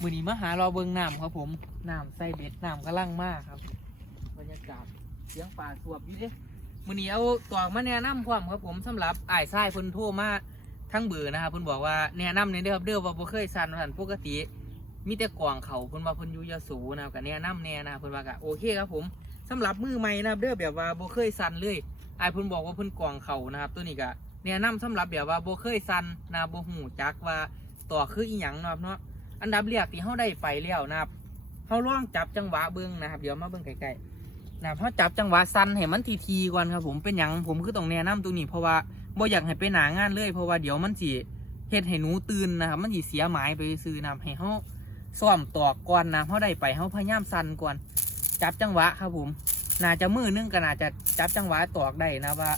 มือนี้มาหารอเบิงน้ำครับผมน้ำใส่เบ็ดน้ำกำลังมากครับบรรยากาศเสียงป่าสวบอยู่เด้มือนี้เอาตอกมาแนะนำความครับผมสำหรับอ้ายทรายเพิ่นโทรมาทั้งเบอร์นะครับเพิ่นบอกว่าแนะนำในเด้อครับเด้อว่าบ่เคยสั่นว่าสั่นปกติ มีแต่กวางเขาเพิ่นว่าเพิ่นอยู่ยโสนะครับก็แนะนำแน่นะครับเพิ่นว่าก็โอเคครับผมสำหรับมือใหม่นะครับเด้อแบบว่าบ่เคยสั่นเลยไอ้เพิ่นบอกว่าเพิ่นกวางเขานะครับ ตัวนี้ก็แนะนำสำหรับแบบว่าบ่เคยสั่นนะบ่ฮู้จักว่าต่อคืออีหยังนะครับเนาะ อันดับแรกที่เฮาได้ไปแล้วนะครับเฮาล่องจับจังหวะเบิ่งนะครับ เดี๋ยวมาเบิ่งใกล้ๆนะครับเฮาจับจังหวะสั่นให้มันทีๆก่อนครับ ผมเป็นหยังผมคือต้องแนะนำตัวนี้เพราะว่าบ่อยากให้ไปหนางานเลย เพราะว่าเดี๋ยวมันสิเฮ็ดให้หนูตื่นนะครับ มันสิเสียหมายไปซื้อนะให้เฮาซ่อมตอกก่อนนะเขาได้ไปเขาพยายามสั่นก่อน จับจังหวะครับผมน่าจะมือนึงก็น่าจะจับจังหวะตอกได้นะว่า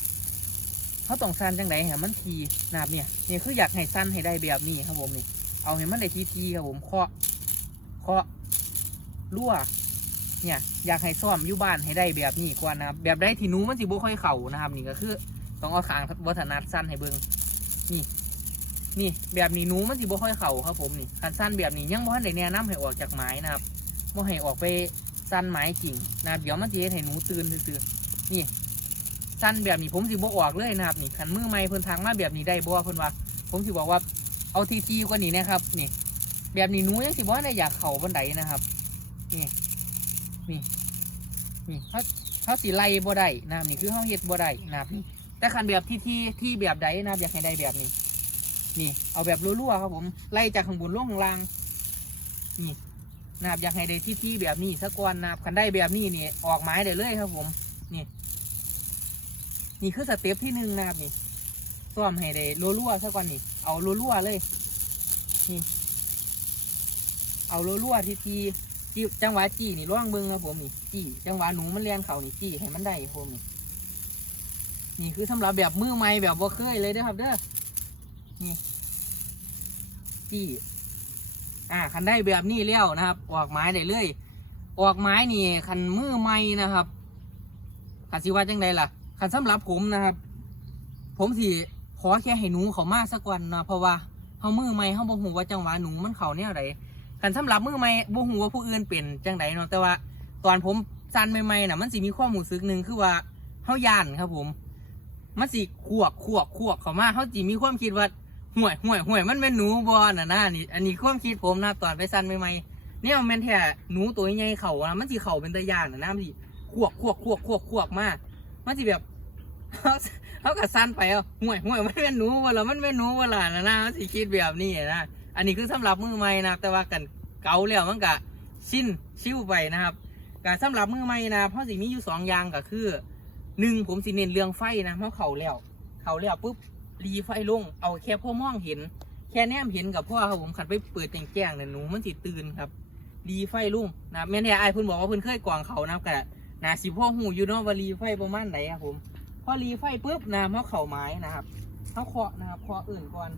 เขาต้องสั่นจังไดให้มันทีนะครับเนี่ยเนี่ยคืออยากให้สั่นให้ได้แบบนี้ครับผมนี่ เอาให้มันได้ทีทีๆครับผมเคาะเคาะรั่วเนี่ยอยากให้ซ่อมอยู่บ้านให้ได้แบบนี้ก่อนนะครับแบบได้ที่หนูมันสิบ่ค่อยเข่านะครับ นี่ก็คือ ต้องเอาขางวัฒนัดสั้นให้เบิงนี่ นี่แบบนี้หนูมันสิบ่ค่อยเข่าครับผมนี่คันสั้นแบบนี้ยังบ่ทันได้แนะนำให้ออกจากไม้นะครับบ่ให้ออกไปสั้นไม้จริงนะครับเดี๋ยวมันสิเฮ็ดให้หนูตื่นซื่อๆนี่สั้นแบบนี้ผมสิบ่ออกเลยนะครับนี่คันมือไม้เพิ่นทางมาแบบนี้ได้บ่เพิ่นว่า ผมสิบอกว่า เอาทีทีกว่านี้นะครับ นี่ แบบนี้หนูยังสิบ่ทันได้อยากเข่าบันไดนะครับ นี่ นี่ นี่เขาเขาสิไล่บ่ได้นะนี่คือเขาเฮ็ดบ่ได้นะครับนี่แต่คันแบบที่ที่ที่แบบใดนะครับอยากให้ได้แบบนี้ นี่ เอาแบบรั่วๆครับผม ไล่จากข้างบนลงข้างล่าง นี่นะครับอยากให้ได้ที่ที่แบบนี้สักวันนะครับคันได้แบบนี้นี่ออกไม้ได้เลยครับผม นี่ นี่คือสเต็ปที่หนึ่งนะครับนี่ซ่อมให้ได้รั่วๆสักวันนี่ เอารัวๆเลยนี่เอารัวๆทีที่ที่จังหวะจี้นี่ร่องเบิ้งครับผมนี่จี้จังหวะหนูมันเลียนเขานี่จี้ให้มันได้ผมนี่นี่คือสำหรับแบบมือใหม่แบบบ่เคยเลยเด้อครับเด้อที่จีอ่าคันได้แบบนี้แล้วนะครับ ออกไม้ได้เลย ออกไม้นี่คันมือไม้นะครับคันสิว่าจังใดล่ะคันสำหรับผมนะครับ ผมสิข อแค่ให้หนูเขามาสักวันนะเพราะว่าเขามือไม้เขาบ่ฮู้ว่าจังหวะหนูมันเขาแนวใดคันสำหรับมือไม้บ่ฮู้ว่าผู้อื่นเป็นจังใดเนาะแต่ว่าตอนผมซันใหม่ๆน่ะมันสิมีความรู้สึกหนึ่งคือว่าเฮาย่านครับผม มันสิขวกขวกขวกเขามาเขาสิมีความคิดว่าห่วยห่วยห่วยมันเป็นหนูบอน่ะนะนี่อันนี้ความคิดผมนะตอนไปสั้นใหม่ๆเนี่ยมันเป็นแค่หนูตัวใหญ่เข่านะมันสิเข่าเป็นตะยานน่ะนะมันสิขวกขวกขวกขวกขวกมากมันสิแบบ เขาก็สั้นไปอะห่วยห่วยมันเป็นหนูบ่ล่ะมันเป็นหนูบ่ล่ะนะนะสิคิดแบบนี้นะอันนี้คือสำหรับมือใหม่นะแต่ว่ากันเก่าแล้วมันก็ชินชิวไปนะครับการสำหรับมือใหม่นะเพราะสิมีอยู่สองอย่างก็คือหนึ่งผมสิเน้นเรื่องไฟนะเพราะเข่าแล้วเข่าแล้วปุ๊บรีไฟลงเอาแค่พ่อมองเห็น แค่แนมเห็นกับพ่อครับผมขัดไปเปิดแจ้งๆเนี่ยหนูมันสิตื่นครับรีไฟลุ่งนะแม่นแท้ไอ้เพิ่นบอกว่าเพิ่นเคยกวางเขานะครับกะนาสิพ่อหูอยู่เนาะว่ารีไฟประมาณไหนครับผม พอรีไฟปุ๊บนะเขาเข่าไม้นะครับเขาเคาะนะครับเคาะอื่นก่อน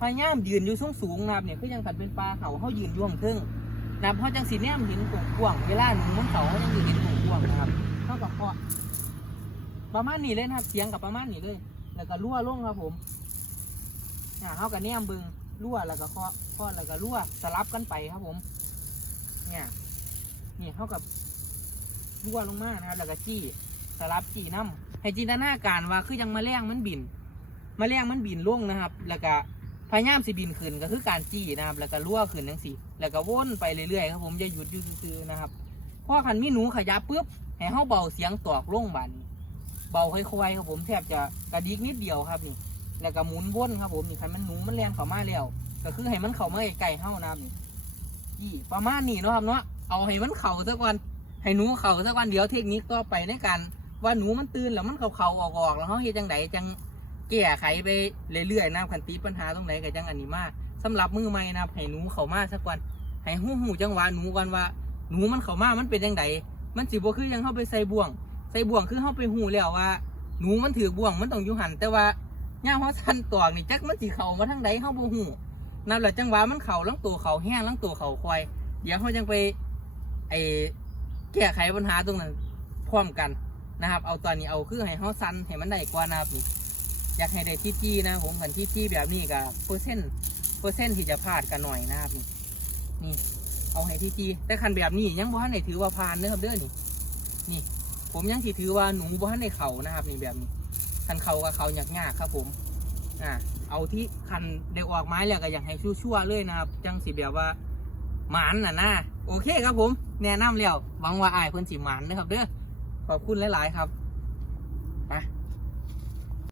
พยายามยืนอยู่สูงสูงนะครับเนี่ยคือยังขัดเป็นปลาเขาเขายืนอยู่ข้างเทิงนะเขาจังสีแนมเห็นกว้างเวลาหนูมันเขาเขายังยืนเห็นกว้างนะครับเขากับเคาะประมาณนี้เลยนะครับเสียงกับประมาณนี้เลย แล้วก็รั่วลงครับผมอ่าเขากับแนมเบึงรั่วแล้วก็เคาะเคาะแล้วก็รั่วสลับกันไปครับผม เนี่ยนี่เขากับรั่วลงมานะครับ แล้วก็จี้สลับจี้น้ำ ให้จินตนาการว่าคือยังมาแมลงมันบิน มาแมลงมันบินลงนะครับ แล้วก็พยายามสิบินขึ้นก็คือการจี้นะครับ แล้วก็รั่วขึ้นทั้งสี่แล้วก็วนไปเรื่อยๆครับผมอย่าหยุดอยู่ซื่อๆนะครับพอคันมีหนูขยับปุ๊บให้เขาเบาเสียงตอกลงบันเบาค่อยๆครับผมแทบจะกระดิกนิดเดียวครับนี่ แล้วก็หมุนวนครับผมนี่คันมันหนูมันแรงเข้ามาแล้วก็คือให้มันเข้ามาใกลๆเฮานะครับนี่นี่ประมาณนี้เนาะครับเนาะเอาให้มันเข่าสักวันให้หนูเข่าสักวันเดี๋ยวเทคนิคก็ไปในการ ว่าหนูมันตื่นแล้วมันเข่าๆอกออกแล้วเขาเฮ็ดจังไดจังแก้ไขไปเรื่อยๆนะคันติดปัญหาตรงไหนก็จังอันนี้มากสำหรับมือใหม่นะให้หนูเข้ามาสักวันให้หูหูจังหวะหนูกันว่าหนูมันเข้ามามันเป็นจังไดมันสิบ่คือยังเข้าไปใส่บ่วง ใส่บ่วงคือเข้าไปหูแล้วว่า หนูมันถือบ่วงมันต้องอยู่หันแต่ว่าย่ามเขาทันตอกนี่จักมันสีเขามาทางใดเข้าบ่หูนั่นแหละจังหวะมันเข่าลังตัวเข่าแห้งลังตัวเข่าควายเดี๋ยวเขาจังไปไอแก้ไขปัญหาตรงนั้นพร้อมกัน นะครับ เอาตอนนี้เอาคือให้เขาซันให้มันได้กว่านะครับอยากให้ได้ที่ที่นะผมกันที่ที่แบบนี้กับเปอร์เซ็นต์เปอร์เซ็นต์ที่จะพลาดกันหน่อยนะครับนี่นี่เอาให้ที่ทีแต่คันแบบนี้ยังบ่ทันได้ถือว่าผ่านเด้อครับเด้อนี่นี่ ผมยังสิถือว่าหนูบ่ทันได้เขานะครับนี่แบบนี้คันเขากับเขายากๆครับผมอ่าเอาที่คันได้ออกไม้แล้วก็อยากให้ชั่วๆเลยนะครับ จังสิแบบว่าหมานน่ะนะโอเคครับผมแนะนำแล้วหวังว่าอายเพิ่นสิหมานนะครับเด้อ ขอบคุณหลาย ๆ ครับ